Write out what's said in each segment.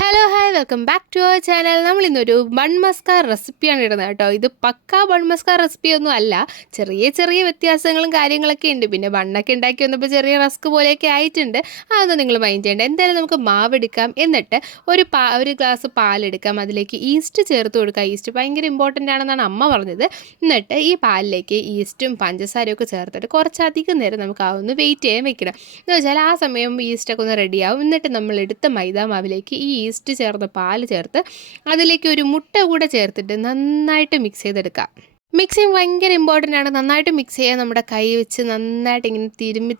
Hello hi welcome back to our channel. നമ്മൾ ഇന്നൊരു bun Musca റെസിപ്പിയാണ് ഇടുന്നത് കേട്ടോ. ഇത് പക്കാ ബൺ മസ്ക റെസിപ്പി ഒന്നും അല്ല, ചെറിയ ചെറിയ വ്യത്യാസങ്ങളും കാര്യങ്ങളൊക്കെ ഉണ്ട്. പിന്നെ ബണ്ണൊക്കെ ഉണ്ടാക്കി വന്നപ്പോൾ ചെറിയ റസ്ക് പോലെയൊക്കെ ആയിട്ടുണ്ട്. അതൊന്നും നിങ്ങൾ മൈൻഡ് ചെയ്യേണ്ട. എന്തായാലും നമുക്ക് മാവ് എടുക്കാം. എന്നിട്ട് ഒരു ഗ്ലാസ് പാലെടുക്കാം. അതിലേക്ക് ഈസ്റ്റ് ചേർത്ത് കൊടുക്കുക. ഈസ്റ്റ് ഭയങ്കര ഇമ്പോർട്ടൻ്റ് ആണെന്നാണ് അമ്മ പറഞ്ഞത്. എന്നിട്ട് ഈ പാലിലേക്ക് ഈസ്റ്റും പഞ്ചസാരയും ഒക്കെ ചേർത്തിട്ട് കുറച്ചധികം നേരം നമുക്ക് അതൊന്ന് വെയിറ്റ് ചെയ്യാൻ വെക്കണം. എന്ന് വെച്ചാൽ ആ സമയം ഈസ്റ്റൊക്കെ ഒന്ന് റെഡിയാവും. എന്നിട്ട് നമ്മൾ എടുത്ത മൈദാ മാവിലേക്ക് ഈ ഈസ്റ്റ് ചേർത്ത് പാൽ ചേർത്ത് അതിലേക്ക് ഒരു മുട്ട കൂടെ ചേർത്തിട്ട് നന്നായിട്ട് മിക്സ് ചെയ്തെടുക്കാം. മിക്സിങ് ഭയങ്കര ഇമ്പോർട്ടൻ്റ് ആണ്. നന്നായിട്ട് മിക്സ് ചെയ്യാൻ നമ്മുടെ കൈ വെച്ച് നന്നായിട്ട് ഇങ്ങനെ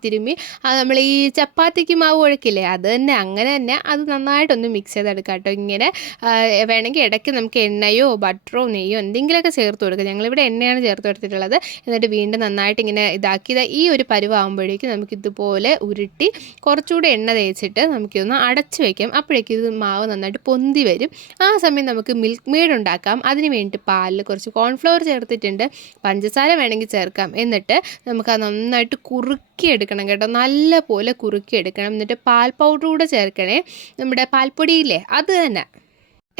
തിരുമ്മി അത് നമ്മൾ ഈ ചപ്പാത്തിക്ക് മാവ് കുഴക്കില്ലേ, അത് തന്നെ അങ്ങനെ തന്നെ അത് നന്നായിട്ടൊന്ന് മിക്സ് ചെയ്തെടുക്കാം കേട്ടോ. ഇങ്ങനെ വേണമെങ്കിൽ ഇടയ്ക്ക് നമുക്ക് എണ്ണയോ ബട്ടറോ നെയ്യോ എന്തെങ്കിലുമൊക്കെ ചേർത്ത് കൊടുക്കുക. ഞങ്ങളിവിടെ എണ്ണയാണ് ചേർത്ത് കൊടുത്തിട്ടുള്ളത്. എന്നിട്ട് വീണ്ടും നന്നായിട്ട് ഇങ്ങനെ ഇതാക്കിയത് ഈ ഒരു പരുവാകുമ്പോഴേക്കും നമുക്കിതുപോലെ ഉരുട്ടി കുറച്ചുകൂടെ എണ്ണ തേച്ചിട്ട് നമുക്കിതൊന്ന് അടച്ച് വയ്ക്കാം. അപ്പോഴേക്കും ഇത് മാവ് നന്നായിട്ട് പൊന്തി വരും. ആ സമയം നമുക്ക് മിൽക്ക് മെയ്ഡ് ഉണ്ടാക്കാം. അതിന് വേണ്ടി പാലിൽ കുറച്ച് കോൺഫ്ലവർ ചേർത്തിട്ട് പഞ്ചസാര വേണമെങ്കിൽ ചേർക്കാം. എന്നിട്ട് നമുക്ക് അത് നന്നായിട്ട് കുറുക്കിയെടുക്കണം കേട്ടോ. നല്ല പോലെ കുറുക്കിയെടുക്കണം. എന്നിട്ട് പാൽ പൗഡർ കൂടെ ചേർക്കണേ, നമ്മുടെ പാൽപ്പൊടിയില്ലേ അത് തന്നെ.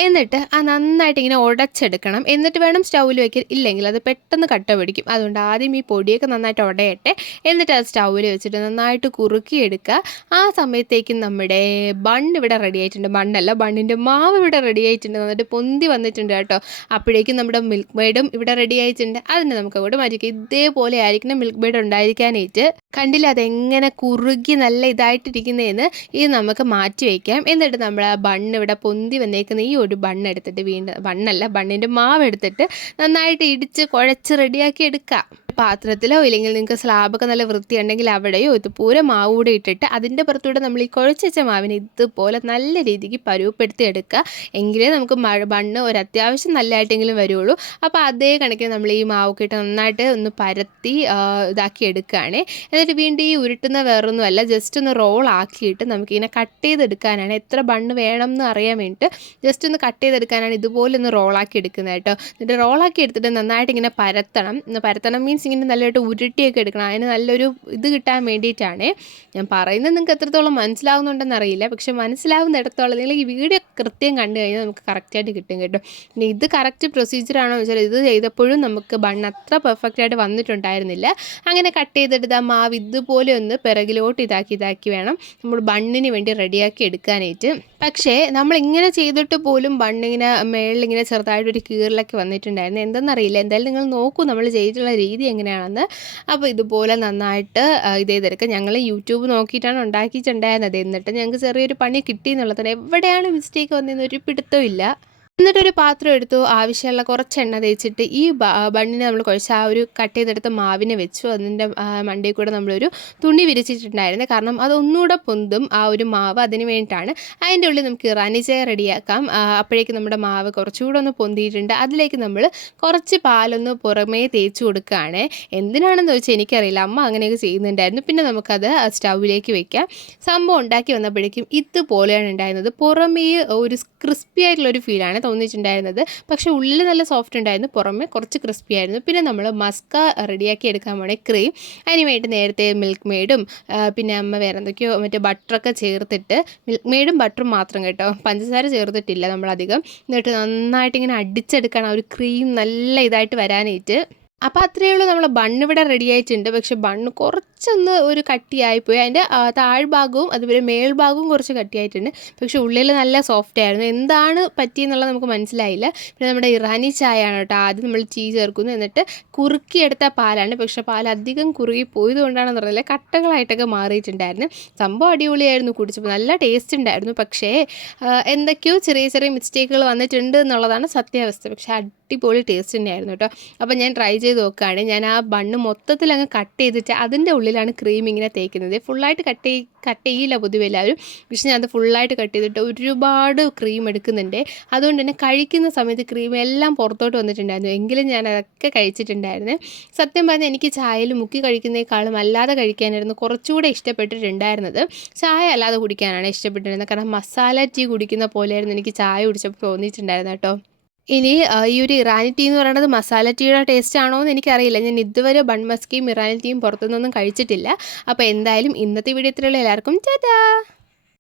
എന്നിട്ട് നന്നായിട്ട് ഇങ്ങനെ ഉടച്ചെടുക്കണം. എന്നിട്ട് വേണം സ്റ്റൗവിൽ വയ്ക്കാൻ, ഇല്ലെങ്കിൽ അത് പെട്ടെന്ന് കട്ട പിടിക്കും. അതുകൊണ്ട് ആദ്യം ഈ പൊടിയൊക്കെ നന്നായിട്ട് ഉടയട്ടെ. എന്നിട്ട് അത് സ്റ്റൗവിൽ വെച്ചിട്ട് നന്നായിട്ട് കുറുക്കിയെടുക്കുക. ആ സമയത്തേക്കും നമ്മുടെ ബൺ ഇവിടെ റെഡി ആയിട്ടുണ്ട്. ബണ്ണല്ല, ബണ്ണിൻ്റെ മാവ് ഇവിടെ റെഡി ആയിട്ടുണ്ട്. നന്നായിട്ട് പൊന്തി വന്നിട്ടുണ്ട് കേട്ടോ. അപ്പോഴേക്കും നമ്മുടെ മിൽക്ക് മെയ്ഡും ഇവിടെ റെഡി ആയിട്ടുണ്ട്. അതിനെ നമുക്ക് അങ്ങോട്ട് മാറ്റിക്കാം. ഇതേപോലെ ആയിരിക്കണം മിൽക്ക് മെയ്ഡ് ഉണ്ടായിരിക്കാനായിട്ട്. കണ്ടില്ല അതെങ്ങനെ കുറുകി നല്ല ഇതായിട്ടിരിക്കുന്നതെന്ന്. ഇത് നമുക്ക് മാറ്റി വയ്ക്കാം. എന്നിട്ട് നമ്മൾ ആ ബണ്ണ് ഇവിടെ പൊന്തി വന്നേക്കുന്ന ഈ ഒരു ബണ്ണെടുത്തിട്ട് ബണ്ണിൻ്റെ മാവ് എടുത്തിട്ട് നന്നായിട്ട് ഇടിച്ച് കുഴച്ച് റെഡിയാക്കി എടുക്കുക. പാത്രത്തിലോ ഇല്ലെങ്കിൽ നിങ്ങൾക്ക് സ്ലാബൊക്കെ നല്ല വൃത്തിയുണ്ടെങ്കിൽ അവിടെയോ ഇതുപോലെ മാവ് കൂടെ ഇട്ടിട്ട് അതിൻ്റെ പുറത്തൂടെ നമ്മൾ ഈ കുഴച്ച് വെച്ച മാവിനെ ഇതുപോലെ നല്ല രീതിക്ക് പരുവപ്പെടുത്തി എടുക്കുക. എങ്കിലേ നമുക്ക് ബണ്ണ് ഒരു അത്യാവശ്യം നല്ലതായിട്ടെങ്കിലും വരുള്ളൂ. അപ്പോൾ അതേ കണക്കിന് നമ്മൾ ഈ മാവൊക്കെ ഇട്ട് നന്നായിട്ട് ഒന്ന് പരത്തി ഇതാക്കി എടുക്കുകയാണ്. എന്നിട്ട് വീണ്ടും ഈ ഉരുട്ടുന്ന വേറൊന്നുമല്ല, ജസ്റ്റ് ഒന്ന് റോൾ ആക്കിയിട്ട് നമുക്കിങ്ങനെ കട്ട് ചെയ്തെടുക്കാനാണ്. എത്ര ബണ്ണ് വേണം എന്ന് അറിയാൻ വേണ്ടിയിട്ട് ജസ്റ്റ് ഒന്ന് കട്ട് ചെയ്തെടുക്കാനാണ് ഇതുപോലെ ഒന്ന് റോളാക്കി എടുക്കുന്നത് കേട്ടോ. എന്നിട്ട് റോളാക്കി എടുത്തിട്ട് നന്നായിട്ട് ഇങ്ങനെ പരത്തണം മീൻസ് ഇങ്ങനെ നല്ലതായിട്ട് ഉരുട്ടിയൊക്കെ എടുക്കണം. അതിന് നല്ലൊരു ഇത് കിട്ടാൻ വേണ്ടിയിട്ടാണ് ഞാൻ പറയുന്നത്. നിങ്ങൾക്ക് എത്രത്തോളം മനസ്സിലാവുന്നുണ്ടെന്ന് അറിയില്ല, പക്ഷെ മനസ്സിലാവുന്നിടത്തോളം നിങ്ങൾ ഈ വീഡിയോ കൃത്യം കണ്ടു കഴിഞ്ഞാൽ നമുക്ക് കറക്റ്റായിട്ട് കിട്ടും കേട്ടോ. പിന്നെ ഇത് കറക്റ്റ് പ്രൊസീജിയറാണോ എന്ന് വെച്ചാൽ ഇത് ചെയ്തപ്പോഴും നമുക്ക് ബണ്ണ് അത്ര പെർഫെക്റ്റായിട്ട് വന്നിട്ടുണ്ടായിരുന്നില്ല. അങ്ങനെ കട്ട് ചെയ്തെടുത്ത് ആ മാവ് ഇതുപോലെ ഒന്ന് പിറകിലോട്ട് ഇതാക്കി വേണം നമ്മൾ ബണ്ണിന് വേണ്ടി റെഡിയാക്കി എടുക്കാനായിട്ട്. പക്ഷേ നമ്മളിങ്ങനെ ചെയ്തിട്ട് പോലും ബണ്ണിങ്ങനെ മേളിലിങ്ങനെ ചെറുതായിട്ടൊരു കീറിലൊക്കെ വന്നിട്ടുണ്ടായിരുന്നു. എന്തെന്നറിയില്ല. എന്തായാലും നിങ്ങൾ നോക്കൂ നമ്മൾ ചെയ്തിട്ടുള്ള രീതി എങ്ങനെയാണെന്ന്. അപ്പോൾ ഇതുപോലെ നന്നായിട്ട് ഇത് ചെയ്തെടുക്കുക. ഞങ്ങൾ യൂട്യൂബ് നോക്കിയിട്ടാണ് ഉണ്ടാക്കിയിട്ടുണ്ടായിരുന്നത്. എന്നിട്ട് ഞങ്ങൾക്ക് ചെറിയൊരു പണി കിട്ടി എന്നുള്ളതാണ്. എവിടെയാണ് മിസ്റ്റേക്ക് വന്നതെന്ന് ഒരു പിടുത്തവും ഇല്ല. എന്നിട്ടൊരു പാത്രം എടുത്തു, ആവശ്യമുള്ള കുറച്ച് എണ്ണ തേച്ചിട്ട് ഈ ബണ്ണിനെ നമ്മൾ കുഴച്ച് ആ ഒരു കട്ട് ചെയ്തെടുത്ത മാവിനെ വെച്ചു. അതിൻ്റെ മണ്ടയിൽ കൂടെ നമ്മളൊരു തുണി വിരിച്ചിട്ടുണ്ടായിരുന്നു. കാരണം അതൊന്നുകൂടെ പൊന്തും ആ ഒരു മാവ്, അതിന് വേണ്ടിയിട്ടാണ്. അതിൻ്റെ ഉള്ളിൽ നമുക്ക് ഇറാനി ചായ റെഡിയാക്കാം. അപ്പോഴേക്കും നമ്മുടെ മാവ് കുറച്ചുകൂടെ ഒന്ന് പൊന്തിയിട്ടുണ്ട്. അതിലേക്ക് നമ്മൾ കുറച്ച് പാലൊന്ന് പുറമേ തേച്ച് കൊടുക്കുകയാണ്. എന്തിനാണെന്ന് ചോദിച്ചാൽ എനിക്കറിയില്ല, അമ്മ അങ്ങനെയൊക്കെ ചെയ്യുന്നുണ്ടായിരുന്നു. പിന്നെ നമുക്കത് സ്റ്റൗവിലേക്ക് വെക്കാം. സംഭവം ഉണ്ടാക്കി വന്നപ്പോഴേക്കും ഇതുപോലെയാണ് ഉണ്ടായിരുന്നത്. പുറമേ ഒരു ക്രിസ്പി ആയിട്ടുള്ളൊരു ഫീലാണ് തോന്നിയിട്ടുണ്ടായിരുന്നത്. പക്ഷേ ഉള്ളിൽ നല്ല സോഫ്റ്റ് ഉണ്ടായിരുന്നു, പുറമെ കുറച്ച് ക്രിസ്പി ആയിരുന്നു. പിന്നെ നമ്മൾ മസ്ക റെഡിയാക്കി എടുക്കാൻ വേണേൽ ക്രീം, അതിന് വേണ്ടി നേരത്തെ മിൽക്ക് മെയ്ഡും പിന്നെ അമ്മ വേറെ എന്തൊക്കെയോ മറ്റേ ബട്ടറൊക്കെ ചേർത്തിട്ട്, മിൽക്ക് മെയ്ഡും ബട്ടറും മാത്രം കേട്ടോ, പഞ്ചസാര ചേർത്തിട്ടില്ല നമ്മളധികം. എന്നിട്ട് നന്നായിട്ട് ഇങ്ങനെ അടിച്ചെടുക്കണം ആ ഒരു ക്രീം നല്ല ഇതായിട്ട് വരാനായിട്ട്. അപ്പോൾ അത്രയേ ഉള്ളൂ, നമ്മൾ ബണ്ണ് ഇവിടെ റെഡി ആയിട്ടുണ്ട്. പക്ഷേ ബണ്ണ് കുറച്ചൊന്ന് ഒരു കട്ടിയായിപ്പോയി. അതിൻ്റെ താഴ്ഭാഗവും അതുപോലെ മേൽഭാഗവും കുറച്ച് കട്ടിയായിട്ടുണ്ട്. പക്ഷേ ഉള്ളിൽ നല്ല സോഫ്റ്റ് ആയിരുന്നു. എന്താണ് പറ്റിയെന്നുള്ളത് നമുക്ക് മനസ്സിലായില്ല. പിന്നെ നമ്മുടെ ഇറാനി ചായയാണ് കേട്ടോ. ആദ്യം നമ്മൾ ടീ ചേർക്കുന്നു, എന്നിട്ട് കുറുക്കിയെടുത്ത പാലാണ്. പക്ഷേ പാൽ അധികം കുറുകി പോയതുകൊണ്ടാണെന്ന് പറഞ്ഞാൽ കട്ടകളായിട്ടൊക്കെ മാറിയിട്ടുണ്ടായിരുന്നു. സംഭവം അടിപൊളിയായിരുന്നു, കുടിച്ചപ്പോൾ നല്ല ടേസ്റ്റ് ഉണ്ടായിരുന്നു. പക്ഷേ എന്തൊക്കെയോ ചെറിയ ചെറിയ മിസ്റ്റേക്കുകൾ വന്നിട്ടുണ്ട് എന്നുള്ളതാണ് സത്യാവസ്ഥ. പക്ഷേ അടിപൊളി ടേസ്റ്റ് തന്നെയായിരുന്നു കേട്ടോ. അപ്പോൾ ഞാൻ ട്രൈ ചെയ്ത് നോക്കുകയാണ്. ഞാൻ ആ ബണ്ണ് മൊത്തത്തിൽ അങ്ങ് കട്ട് ചെയ്തിട്ട് അതിൻ്റെ ഉള്ളിലാണ് ക്രീം ഇങ്ങനെ തേക്കുന്നത്. ഫുള്ളായിട്ട് കട്ട് ചെയ്യില്ല പൊതുവെ എല്ലാവരും, പക്ഷെ ഞാൻ അത് ഫുള്ളായിട്ട് കട്ട് ചെയ്തിട്ട് ഒരുപാട് ക്രീം എടുക്കുന്നുണ്ട്. അതുകൊണ്ട് തന്നെ കഴിക്കുന്ന സമയത്ത് ക്രീം എല്ലാം പുറത്തോട്ട് വന്നിട്ടുണ്ടായിരുന്നു. എങ്കിലും ഞാൻ അതൊക്കെ കഴിച്ചിട്ടുണ്ടായിരുന്നു. സത്യം പറഞ്ഞാൽ എനിക്ക് ചായയിൽ മുക്കി കഴിക്കുന്നതിനേക്കാളും അല്ലാതെ കഴിക്കാനായിരുന്നു കുറച്ചുകൂടെ ഇഷ്ടപ്പെട്ടിട്ടുണ്ടായിരുന്നത്. ചായ അല്ലാതെ കുടിക്കാനാണ് ഇഷ്ടപ്പെട്ടിരുന്നത്. കാരണം മസാല ടീ കുടിക്കുന്ന പോലെയായിരുന്നു എനിക്ക് ചായ കുടിച്ചപ്പോൾ തോന്നിയിട്ടുണ്ടായിരുന്നു കേട്ടോ. ഇനി ഈ ഒരു ഇറാനി ടീ എന്ന് പറയുന്നത് മസാല ടീയുടെ ടേസ്റ്റ് ആണോ എന്ന് എനിക്കറിയില്ല. ഞാൻ ഇതുവരെ ബൺ മസ്കയും ഇറാനി ടീയും പുറത്തുനിന്നൊന്നും കഴിച്ചിട്ടില്ല. അപ്പോൾ എന്തായാലും ഇന്നത്തെ വീഡിയോ ഇത്രയുള്ള എല്ലാവർക്കും ടാറ്റാ.